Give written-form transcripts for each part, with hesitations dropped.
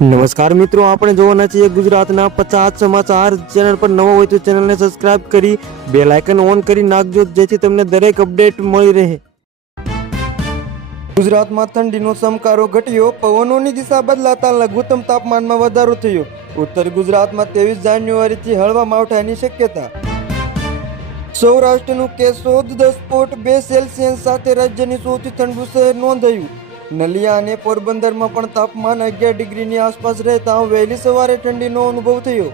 નમસ્કાર મિત્રો, આપણે જોવાના છીએ ગુજરાતના 50 સમાચાર. ચેનલ પર નવો હોય તો ચેનલને સબસ્ક્રાઇબ કરી બેલ આઇકન ઓન કરી નાખજો, જેથી તમને દરેક અપડેટ મળી રહે. ગુજરાતમાં ઠંડીનો ચમકારો ઘટ્યો, પવનોની દિશા બદલાતા લઘુત્તમ તાપમાનમાં વધારો થયો. ઉત્તર ગુજરાતમાં 23 જાન્યુઆરીથી હળવા માવઠાની શક્યતા. સૌરાષ્ટ્રનું કેશોદ 10.2 સેલ્સિયસ સાથે રાજ્યની સૌથી ઠંડુ શહેર નોંધાયું. નલિયા અને પોરબંદરમાં પણ તાપમાન 11 ડિગ્રીની આસપાસ રહેતા વહેલી સવારે ઠંડીનો અનુભવ થયો.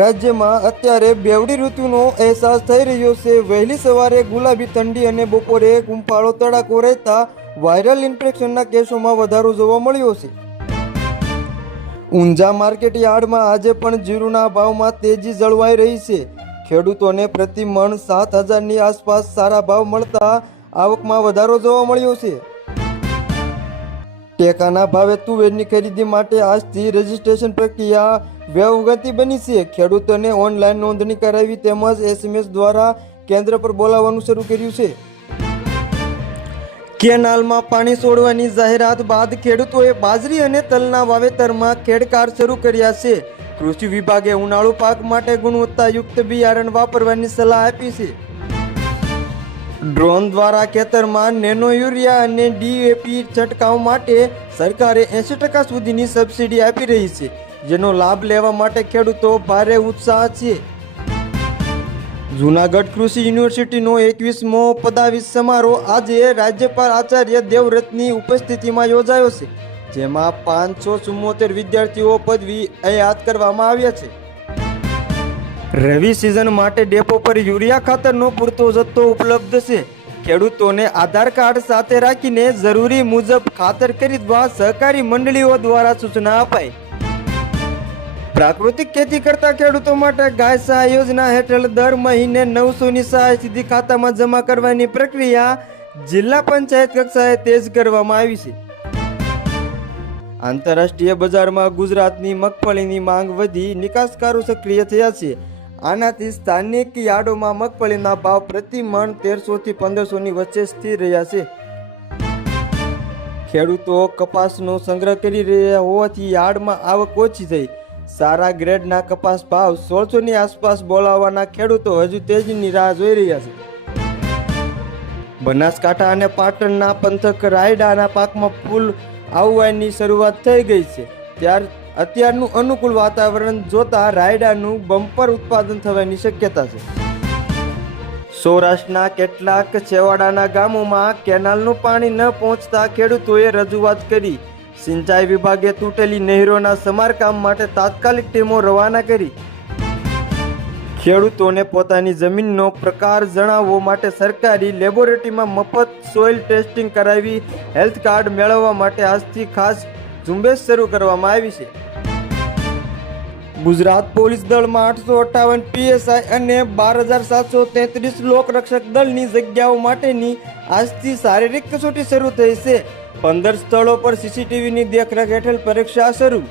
રાજ્યમાં અત્યારે બેવડી ઋતુનો અહેસાસ થઈ રહ્યો છે. વહેલી સવારે ગુલાબી ઠંડી અને બપોરે હુંફાળો તડાકો રહેતા વાયરલ ઇન્ફેક્શનના કેસોમાં વધારો જોવા મળ્યો છે. ઊંઝા માર્કેટ યાર્ડમાં આજે પણ જીરુના ભાવમાં તેજી જળવાઈ રહી છે. ખેડૂતોને પ્રતિ મણ 7,000ની આસપાસ સારા ભાવ મળતા આવકમાં વધારો જોવા મળ્યો છે. ટેકાના ભાવે તુવેરની ખરીદી માટે આજથી રજીસ્ટ્રેશન પ્રક્રિયા વેગવંતી બની છે. ખેડૂતોને ઓનલાઈન નોંધણી કરાવી તેમજ SMS દ્વારા કેન્દ્ર પર બોલાવવાનું શરૂ કર્યું છે. કેનાલમાં પાણી છોડવાની જાહેરાત બાદ ખેડૂતોએ બાજરી અને તલના વાવેતરમાં ખેડકાર શરૂ કર્યા છે. કૃષિ વિભાગે ઉનાળુ પાક માટે ગુણવત્તાયુક્ત બિયારણ વાપરવાની સલાહ આપી છે. ડ્રોન દ્વારા ખેતરમાં નેનો યુરિયા અને DAP છંટકાવ માટે સરકારે 80% સુધીની સબસિડી આપી રહી છે, જેનો લાભ લેવા માટે ખેડૂતો ભારે ઉત્સાહ છે. જૂનાગઢ કૃષિ યુનિવર્સિટીનો 21મો પદવી સમારોહ આજે રાજ્યપાલ આચાર્ય દેવવ્રતની ઉપસ્થિતિમાં યોજાયો છે, જેમાં 574 વિદ્યાર્થીઓ પદવી એનાયત કરવામાં આવ્યા છે. રવિ સિઝન માટે ડેપો પર યુરિયા ખાતરનો પૂરતો જથ્થો ઉપલબ્ધ છે. ખેડૂતોને આધાર કાર્ડ સાથે રાખીને જરૂરી મુજબ ખાતર ખરીદવા સહકારી મંડળીઓ દ્વારા સૂચના અપાઈ. પ્રાકૃતિક ખેતી કરતા ખેડૂતો માટે ગાય સહાય યોજના હેઠળ દર મહિને 900ની સહાય સીધી ખાતામાં જમા કરવાની પ્રક્રિયા જિલ્લા પંચાયત કક્ષાએ તેજ કરવામાં આવી છે. આંતરરાષ્ટ્રીય બજારમાં ગુજરાતની મગફળીની માંગ વધી નિકાસકારો સક્રિય થયા છે. આનાથી સ્થાનિક યાર્ડોમાં મગફળીના ભાવ પ્રતિ મણ 1300થી 1500ની વચ્ચે સ્થિર રહ્યા છે. ખેડૂતો કપાસનો સંગ્રહ કરી રહ્યા હોવાથી યાર્ડમાં આવક ઓછી થઈ. સારા ગ્રેડના કપાસ ભાવ 1600ની આસપાસ બોલાવવાના ખેડૂતો હજુ તેજીની રાહ જોઈ રહ્યા છે. બનાસકાંઠા અને પાટણના પંથક રાયડાના પાકમાં ફૂલ આવવાની શરૂઆત થઈ ગઈ છે. અત્યારનું અનુકૂળ વાતાવરણ જોતા રાયડાનું બમ્પર ઉત્પાદન થવાની શક્યતા છે. સૌરાષ્ટ્રના કેટલાક છેવાડાના ગામોમાં કેનાલનું પાણી ન પહોંચતા ખેડૂતોએ રજૂઆત કરી. સિંચાઈ વિભાગે તૂટેલી નહેરોના સમારકામ માટે તાત્કાલિક ટીમો રવાના કરી. ખેડૂતોને પોતાની જમીનનો પ્રકાર જણાવવા માટે સરકારી લેબોરેટરીમાં મફત સોઇલ ટેસ્ટિંગ કરાવી હેલ્થ કાર્ડ મેળવવા માટે આજથી ખાસ ઝુંબેશ શરૂ કરવામાં આવી છે. ગુજરાત પોલીસ દળમાં 858 PSI અને 12,733 લોકરક્ષક દળની જગ્યાઓ માટેની આજથી શારીરિક કસોટી શરૂ થઈ છે. 15 સ્થળો પર CCTVની દેખરેખ હેઠળ પરીક્ષા શરૂ.